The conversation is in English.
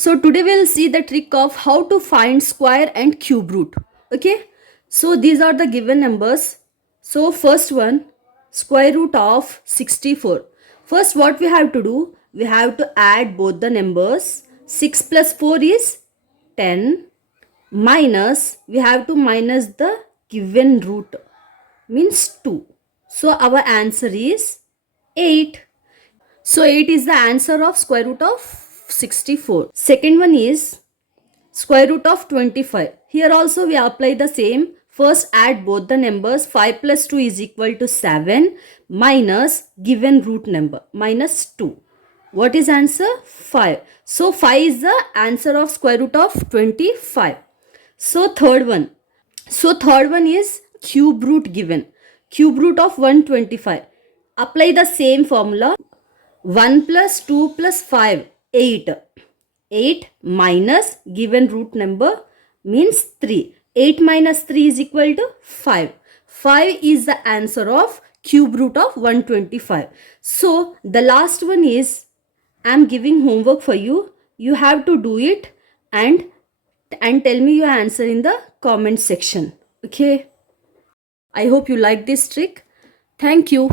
So today we'll see the trick of how to find square and cube root. Okay. So these are the given numbers. So first one, square root of 64. First what we have to do, we have to add both the numbers. 6 plus 4 is 10, minus, we have to minus the given root, means 2. So our answer is 8. So 8 is the answer of square root of 64. Second one is square root of 25. Here also we apply the same. First add both the numbers. 5 plus 2 is equal to 7 minus given root number minus 2. What is answer? 5. So 5 is the answer of square root of 25. So third one. So third one is cube root given. Cube root of 125. Apply the same formula. 1 plus 2 plus 5, 8. 8 minus given root number means 3. 8 minus 3 is equal to 5. 5 is the answer of cube root of 125. So the last one is, I am giving homework for you. You have to do it and tell me your answer in the comment section. Okay. I hope you like this trick. Thank you.